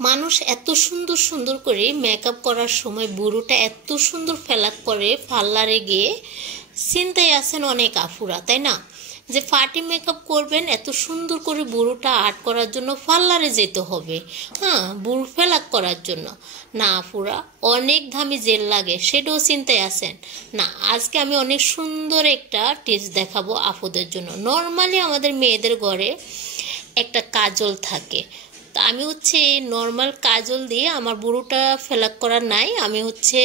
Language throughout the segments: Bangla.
মানুষ এত সুন্দর সুন্দর করে মেকআপ করার সময় বুড়োটা এত সুন্দর ফেলাক করে পার্লারে গিয়ে চিন্তায় আছেন অনেক আফুরা, তাই না? যে পার্টি মেকআপ করবেন, এত সুন্দর করে বুড়োটা আর্ট করার জন্য পার্লারে যেতে হবে, হ্যাঁ, বুড়ো ফেলাক করার জন্য। না আফুরা, অনেক দামি জেল লাগে, সেটাও চিন্তায় আছেন না। আজকে আমি অনেক সুন্দর একটা টিপস দেখাবো আপুদের জন্য। নর্মালি আমাদের মেয়েদের ঘরে একটা কাজল থাকে, তা আমি হচ্ছে নর্মাল কাজল দিয়ে আমার বুড়োটা ফেলাক করা নাই। আমি হচ্ছে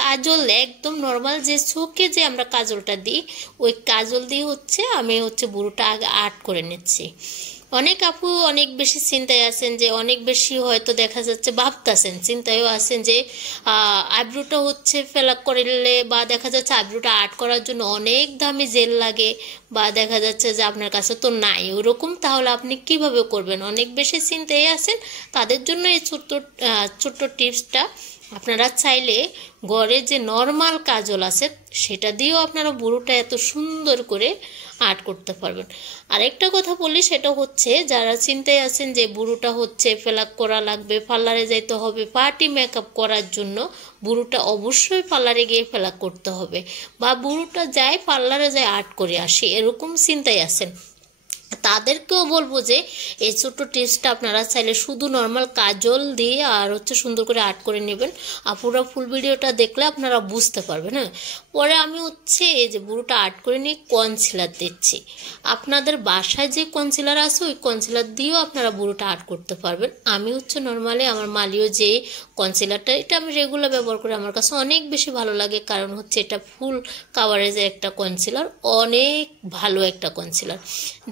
কাজল একদম নর্মাল যে চোখে যে আমরা কাজলটা দিই, ওই কাজল দিয়ে হচ্ছে আমি হচ্ছে বুড়োটা আগে আর্ট করে নিচ্ছি। অনেক আপু অনেক বেশি চিন্তায় আছেন, যে অনেক বেশি হয়তো দেখা যাচ্ছে ভাবতেছেন, চিন্তায়ও আছেন যে আইব্রোটা হচ্ছে ফেলাক করলে বা দেখা যাচ্ছে আইব্রোটা আর্ট করার জন্য অনেক দামি জেল লাগে, বা দেখা যাচ্ছে যে আপনার কাছে তো নাই ওরকম, তাহলে আপনি কিভাবে করবেন? অনেক বেশি চিন্তায় আছেন, তাদের জন্য এই ছোট্ট টিপসটা। আপনারা চাইলে ঘরে যে নর্মাল কাজল আছে সেটা দিয়েও আপনারা বুড়োটা এত সুন্দর করে আর্ট করতে পারবেন। আরেকটা কথা বলি, সেটা হচ্ছে যারা চিন্তায় আছেন যে বুড়োটা হচ্ছে ফেলাক করা লাগবে, পার্লারে যাইতে হবে পার্টি মেকআপ করার জন্য, বুড়োটা অবশ্যই পার্লারে গিয়ে ফেলাক করতে হবে, বা বুড়োটা যায় পার্লারে যায় আর্ট করে আসে, এরকম চিন্তায় আছেন, তাদেরকেও বলবো যে এই ছোট্ট টিপসটা আপনারা চাইলে শুধু নর্মাল কাজল দিয়ে আর হচ্ছে সুন্দর করে আর্ট করে নেবেন। আপুরা ফুল ভিডিওটা দেখলে আপনারা বুঝতে পারবেন। হ্যাঁ, পরে আমি হচ্ছে এই যে বুড়োটা আর্ট করে নিয়ে কনসিলার দিচ্ছি। আপনাদের বাসায় যে কনসিলার আছে ওই কনসিলার দিয়েও আপনারা বুড়োটা আর্ট করতে পারবেন। আমি হচ্ছে নর্মালি আমার মালিও যে কনসিলারটা, এটা আমি রেগুলার ব্যবহার করি, আমার কাছে অনেক বেশি ভালো লাগে, কারণ হচ্ছে এটা ফুল কাভারেজের একটা কনসিলার, অনেক ভালো একটা কনসিলার,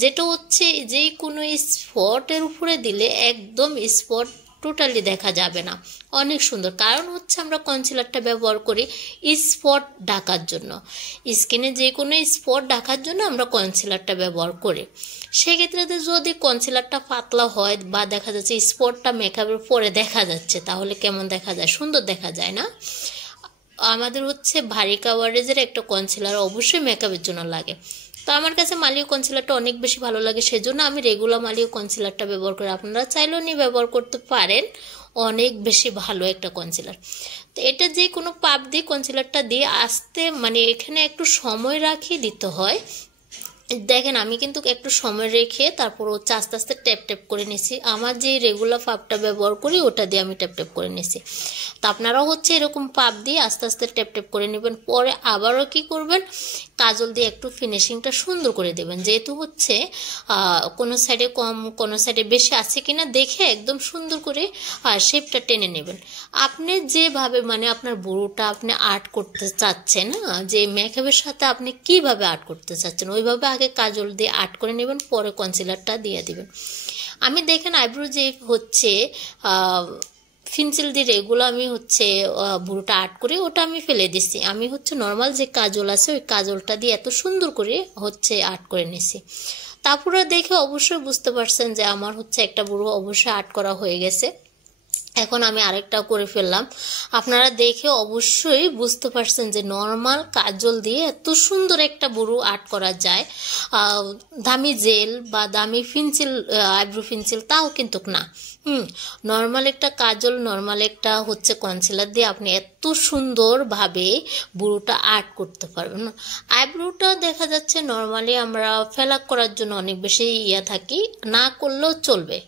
যেটা হচ্ছে যে কোনো স্পটের উপরে দিলে একদম স্পট টোটালি দেখা যাবে না, অনেক সুন্দর। কারণ হচ্ছে আমরা কনসিলারটা ব্যবহার করি স্পট ঢাকার জন্য, স্কিনে যে কোনো স্পট ঢাকার জন্য আমরা কনসিলারটা ব্যবহার করি। সেক্ষেত্রে যদি কনসিলারটা পাতলা হয় বা দেখা যাচ্ছে স্পটটা মেকআপের পরে দেখা যাচ্ছে, তাহলে কেমন দেখা যায়? সুন্দর দেখা যায় না? আমাদের হচ্ছে ভারী কাভারেজের একটা কনসিলার অবশ্যই মেকআপের জন্য লাগে। তো আমার কাছে মালিও কনসিলারটা অনেক বেশি ভালো লাগে, সেজন্য আমি রেগুলার মালিও কনসিলারটা ব্যবহার করি। আপনারা চাইলেও নিয়ে ব্যবহার করতে পারেন, অনেক বেশি ভালো একটা কনসিলার। তো এটা যে কোনো পাপ দিয়ে কনসিলারটা দিয়ে আসতে মানে এখানে একটু সময় রাখিয়ে দিতে হয়। দেখেন আমি কিন্তু একটু সময় রেখে তারপর হচ্ছে আস্তে আস্তে ট্যাপ ট্যাপ করে নিছি। আমার যে রেগুলার পাপটা ব্যবহার করি ওটা দিয়ে আমি ট্যাপ ট্যাপ করে নিছি। তো আপনারাও হচ্ছে এরকম পাপ দিয়ে আস্তে আস্তে ট্যাপ ট্যাপ করে নেবেন। পরে আবারও কি করবেন, কাজল দিয়ে একটু ফিনিশিংটা সুন্দর করে দেবেন। যেহেতু হচ্ছে কোনো সাইডে কম কোনো সাইডে বেশি আছে কিনা দেখে একদম সুন্দর করে শেপটা টেনে নেবেন। আপনি যেভাবে মানে আপনার বুড়োটা আপনি আর্ট করতে চাচ্ছেন, যে মেকআপের সাথে আপনি কিভাবে আর্ট করতে চাচ্ছেন ওইভাবে আগে কাজল দিয়ে আর্ট করে নেবেন, পরে কনসিলারটা দিয়ে দিবেন। আমি দেখেন আইব্রো যে হচ্ছে পেন্সিল দিয়ে এগুলো আমি হচ্ছে বুড়োটা আর্ট করে ওটা আমি ফেলে দিচ্ছি। আমি হচ্ছে নর্মাল যে কাজল আছে ওই কাজলটা দিয়ে এত সুন্দর করে হচ্ছে আর্ট করে নিছি। তারপরে দেখে অবশ্যই বুঝতে পারছেন যে আমার হচ্ছে একটা বুড়ো অবশ্যই আর্ট করা হয়ে গেছে। এখন আমি আরেকটা করে ফেললাম। আপনারা দেখে অবশ্যই বুঝতে পারছেন যে নর্মাল কাজল দিয়ে এত সুন্দর একটা বুড়ো আর্ট করা যায়। দামি জেল বা দামি পেন্সিল, আইব্রো পেন্সিল তাও কিন্তু না। নর্মাল একটা কাজল, নর্মাল একটা হচ্ছে কনসিলার দিয়ে আপনি এত সুন্দরভাবে বুড়োটা আর্ট করতে পারবেন। আইব্রোটা দেখা যাচ্ছে নর্মালি আমরা ফেলাক করার জন্য অনেক বেশি থাকি, না করলেও চলবে,